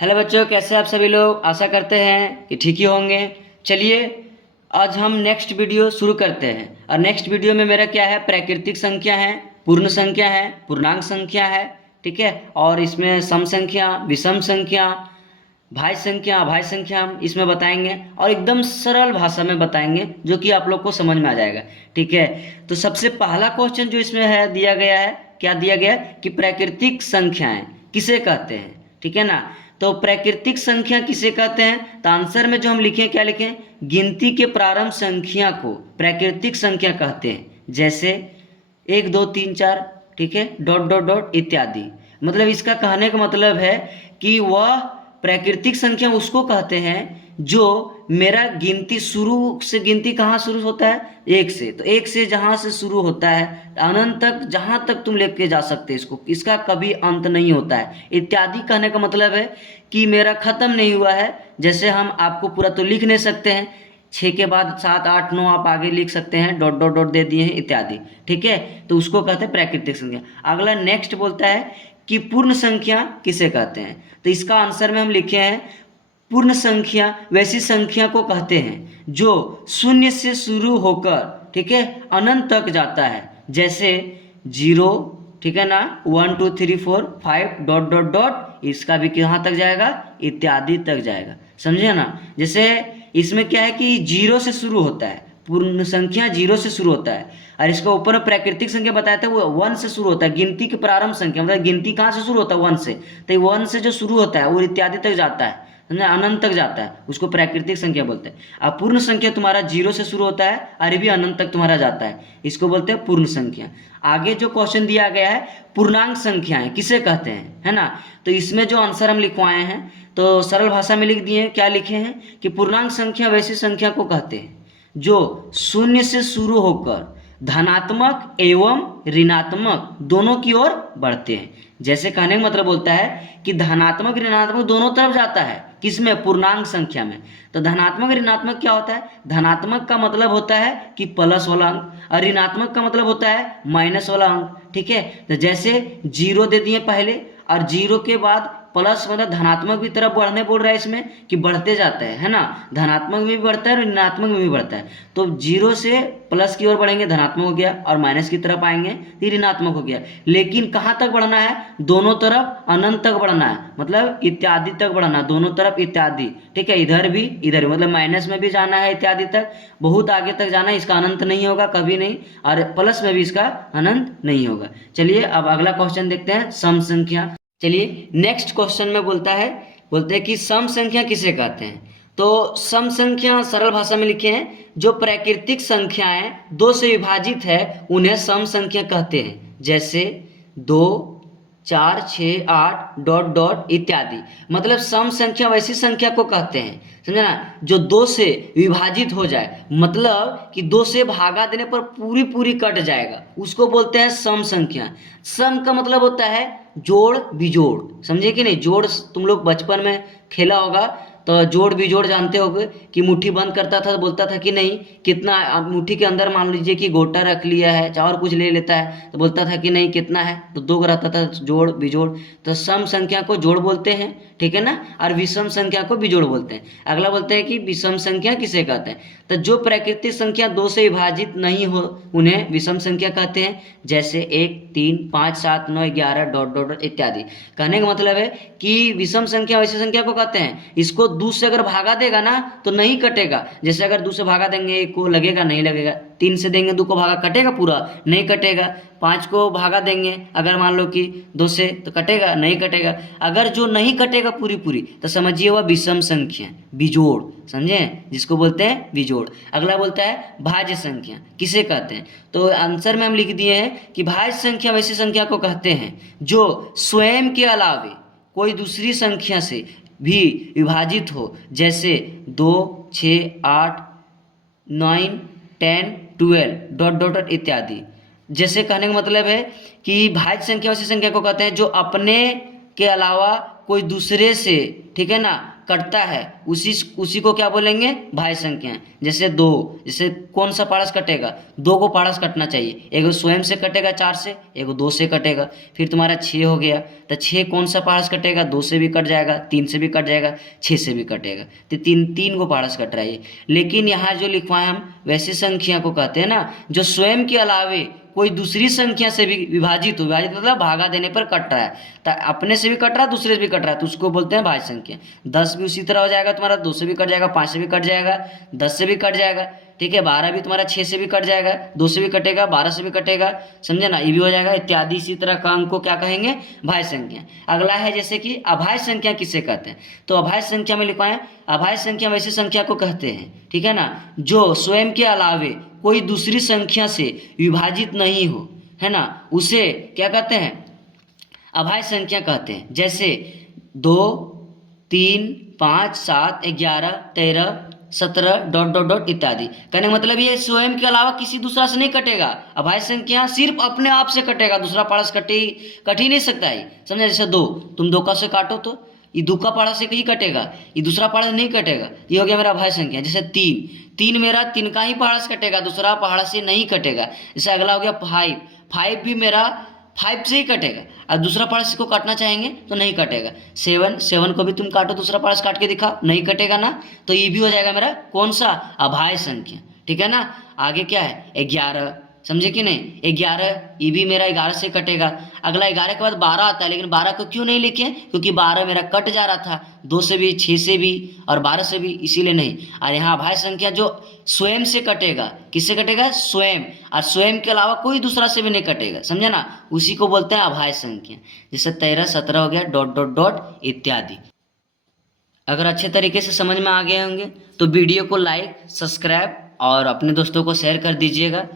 Hello बच्चों, कैसे आप सभी लोग। आशा करते हैं कि ठीक ही होंगे। चलिए आज हम नेक्स्ट वीडियो शुरू करते हैं। और नेक्स्ट वीडियो में मेरा क्या है, प्राकृतिक संख्या है, पूर्ण संख्या है, पूर्णांक संख्या है, ठीक है। और इसमें सम संख्या, विषम संख्या, भाज्य संख्या हम इसमें बताएंगे और एकदम सरल भाषा में बताएंगे जो कि आप लोग को समझ में आ जाएगा, ठीक है। तो सबसे पहला क्वेश्चन जो इसमें है दिया गया है, क्या दिया गया है कि प्राकृतिक संख्याएं किसे कहते हैं, ठीक है ना। तो प्राकृतिक संख्या किसे कहते हैं, तो आंसर में जो हम लिखें क्या लिखें, गिनती के प्रारंभ संख्या को प्राकृतिक संख्या कहते हैं। जैसे 1 2 3 4, ठीक है, डॉट डॉट डॉट इत्यादि। मतलब इसका कहने का मतलब है कि वह प्राकृतिक संख्या उसको कहते हैं जो मेरा गिनती शुरू से, गिनती कहाँ शुरू होता है, एक से। तो एक से जहाँ से शुरू होता है अनंत तक, जहाँ तक तुम लेके जा सकते इसको, इसका कभी अंत नहीं होता है। इत्यादि कहने का मतलब है कि मेरा खत्म नहीं हुआ है। जैसे हम आपको पूरा तो लिख नहीं सकते हैं, 6 के बाद 7 8 9 आप आगे लिख सकते हैं, डॉट डॉट डॉट दे दिए हैं इत्यादि, ठीक है। तो उसको कहते हैं प्राकृतिक संख्या। अगला नेक्स्ट बोलता है कि पूर्ण संख्या किसे कहते हैं। तो इसका आंसर में हम लिखे हैं, पूर्ण संख्या वैसी संख्या को कहते हैं जो शून्य से शुरू होकर, ठीक है, अनंत तक जाता है। जैसे 0, ठीक है ना, 1 2 3 4 5 डॉट डॉट डॉट, इसका भी कहाँ तक जाएगा, इत्यादि तक जाएगा, समझे ना। जैसे इसमें क्या है कि 0 से शुरू होता है, पूर्ण संख्या 0 से शुरू होता है। और इसका ऊपर में प्राकृतिक संख्या बताया था वो 1 से शुरू होता है। गिनती की प्रारंभ संख्या मतलब गिनती कहाँ से शुरू होता है, 1 से। तो 1 से जो शुरू होता है वो इत्यादि तक जाता है, समझे, अनंत तक जाता है, उसको प्राकृतिक संख्या बोलते हैं। अब पूर्ण संख्या तुम्हारा 0 से शुरू होता है और भी अनंत तक तुम्हारा जाता है, इसको बोलते हैं पूर्ण संख्या। आगे जो क्वेश्चन दिया गया है, पूर्णांक संख्याएं किसे कहते हैं, है ना। तो इसमें जो आंसर हम लिखवाए हैं तो सरल भाषा में लिख दिए हैं। क्या लिखे हैं कि पूर्णांक संख्या वैसी संख्या को कहते हैं जो शून्य से शुरू होकर धनात्मक एवं ऋणात्मक दोनों की ओर बढ़ते हैं। जैसे कहने का मतलब बोलता है कि धनात्मक ऋणात्मक दोनों तरफ जाता है, किसमें, पूर्णांक संख्या में। तो धनात्मक ऋणात्मक क्या होता है, धनात्मक का मतलब होता है कि प्लस वाला अंक और ऋणात्मक का मतलब होता है माइनस वाला अंक, ठीक है। तो जैसे 0 दे दिए पहले और 0 के बाद प्लस, मतलब धनात्मक भी तरफ बढ़ने बोल रहा है इसमें कि बढ़ते जाता है ना। धनात्मक में भी बढ़ता है और ऋणात्मक में भी बढ़ता है। तो 0 से प्लस की ओर बढ़ेंगे, धनात्मक हो गया, और माइनस की तरफ आएंगे तो ऋणात्मक हो गया। लेकिन कहाँ तक बढ़ना है, दोनों तरफ अनंत तक बढ़ना है, मतलब इत्यादि तक बढ़ना, दोनों तरफ इत्यादि, ठीक है। इधर भी इधर भी, मतलब माइनस में भी जाना है इत्यादि तक, बहुत आगे तक जाना है, इसका अनंत नहीं होगा कभी नहीं, और प्लस में भी इसका अनंत नहीं होगा। चलिए अब अगला क्वेश्चन देखते हैं, सम संख्या। चलिए नेक्स्ट क्वेश्चन में बोलते हैं कि सम संख्या किसे कहते हैं। तो सम संख्या सरल भाषा में लिखे हैं, जो प्राकृतिक संख्याएं 2 से विभाजित है उन्हें सम संख्या कहते हैं। जैसे 2 4 6 8 डॉट डॉट इत्यादि। मतलब सम संख्या वैसी संख्या को कहते हैं, समझे ना, जो 2 से विभाजित हो जाए, मतलब कि 2 से भागा देने पर पूरी पूरी कट जाएगा, उसको बोलते हैं सम संख्या। सम का मतलब होता है जोड़ बिजोड़, समझे कि नहीं। जोड़ तुम लोग बचपन में खेला होगा, तो जोड़ बिजोड़ जानते होगे कि मुट्ठी बंद करता था तो बोलता था कि नहीं कितना, मुट्ठी के अंदर मान लीजिए कि गोटा रख लिया है चाहे और कुछ ले लेता है तो बोलता था कि नहीं कितना है, तो 2 रहता था, जोड़ बिजोड़। तो सम संख्या को जोड़ बोलते हैं, ठीक है ना, और विषम संख्या को बिजोड़ बोलते हैं। अगला बोलते हैं कि विषम संख्या किसे कहते हैं, तो जो प्राकृतिक संख्या 2 से विभाजित नहीं हो उन्हें विषम संख्या कहते हैं। जैसे 1 3 5 7 9 11 डॉट डॉट डॉट इत्यादि। कहने का मतलब है कि विषम संख्या वैसी संख्या को कहते हैं, इसको 2 से अगर भागा देगा ना तो नहीं कटेगा। जैसे अगर 2 से भागा देंगे 1 को लगेगा, नहीं लगेगा। 3 से देंगे 2 को भागा, कटेगा पूरा, नहीं कटेगा। 5 को भागा देंगे अगर मान लो कि 2 से, तो कटेगा, नहीं कटेगा। अगर जो नहीं कटेगा पूरी पूरी तो समझिए वह विषम संख्या, बिजोड़, समझे, जिसको बोलते हैं बिजोड़। अगला बोलता है भाज्य संख्या किसे कहते हैं। तो आंसर में हम लिख दिए हैं कि भाज्य संख्या वैसी संख्या को कहते हैं जो स्वयं के अलावे कोई दूसरी संख्या से भी विभाजित हो। जैसे 2 6 8 9 10 12 डॉट डॉट डॉट इत्यादि। जैसे कहने का मतलब है कि भाज्य संख्या वैसी संख्या को कहते हैं जो अपने के अलावा कोई दूसरे से, ठीक है ना, कटता है, उसी को क्या बोलेंगे, भाज्य संख्या। जैसे 2, जैसे कौन सा पारस कटेगा, 2 को पारस कटना चाहिए, एगो स्वयं से कटेगा 4 से, एगो 2 से कटेगा। फिर तुम्हारा 6 हो गया, तो 6 कौन सा पारस कटेगा, 2 से भी कट जाएगा, 3 से भी कट जाएगा, 6 से भी कटेगा, तो 3 को पारस कट रहा है। लेकिन यहाँ जो लिखवाए हम वैसी संख्या को कहते हैं ना जो स्वयं के अलावे कोई दूसरी संख्या से भी विभाजित हो, विभाजित मतलब भागा देने पर कट रहा है, तो अपने से भी कट रहा है, दूसरे से भी कट रहा है, तो उसको बोलते हैं भाज्य संख्या। 10 भी उसी तरह हो जाएगा तुम्हारा, 2 से भी कट जाएगा, 5 से भी कट जाएगा, 10 से भी कट जाएगा, ठीक है। 12 भी तुम्हारा 6 से भी कट जाएगा, 2 से भी कटेगा, 12 से भी कटेगा, समझे ना, ये भी हो जाएगा इत्यादि। इसी तरह का अंक को क्या कहेंगे, भाज्य संख्या। अगला है जैसे कि अभाज्य संख्या किसे कहते हैं, तो अभाज्य संख्या में लिखवाएं, अभाज्य संख्या वैसी संख्या को कहते हैं, ठीक है ना, जो स्वयं के अलावे कोई दूसरी संख्या से विभाजित नहीं हो, है ना, उसे क्या कहते हैं, अभाज्य संख्या कहते हैं। जैसे 2, 3, 5, 7, 11, 13, 17 डॉट डॉट डॉट इत्यादि। कहने का मतलब ये स्वयं के अलावा किसी दूसरा से नहीं कटेगा, अभाज्य संख्या सिर्फ अपने आप से कटेगा, दूसरा पारस कट ही नहीं सकता है, समझा। जैसे 2, तुम 2 का से काटो तो ये 2 का पारस से ही कटेगा, ये दूसरा पारस नहीं कटेगा, ये हो गया मेरा अभाज्य संख्या। जैसे 3 मेरा 3 का ही पारस कटेगा, दूसरा पारस से नहीं कटेगा। जैसे अगला हो गया 5 भी मेरा 5 से ही कटेगा, और दूसरा पारस को काटना चाहेंगे तो नहीं कटेगा। 7 को भी तुम काटो, दूसरा पारस काट के दिखाओ, नहीं कटेगा ना, तो ये भी हो जाएगा मेरा कौन सा, अभाज्य संख्या, ठीक है ना। आगे क्या है, 11, समझे कि नहीं, 11 ये भी मेरा 11 से कटेगा। अगला 11 के बाद 12 आता है, लेकिन 12 को क्यों नहीं लिखे, क्योंकि 12 मेरा कट जा रहा था, 2 से भी, 6 से भी और 12 से भी, इसीलिए नहीं। और यहाँ अभाज्य संख्या जो स्वयं से कटेगा, किससे कटेगा, स्वयं, और स्वयं के अलावा कोई दूसरा से भी नहीं कटेगा, समझे ना, उसी को बोलते हैं अभाज्य संख्या। जैसे 13, 17 हो गया, डॉट डॉट डॉट इत्यादि। अगर अच्छे तरीके से समझ में आ गए होंगे तो वीडियो को लाइक, सब्सक्राइब और अपने दोस्तों को शेयर कर दीजिएगा।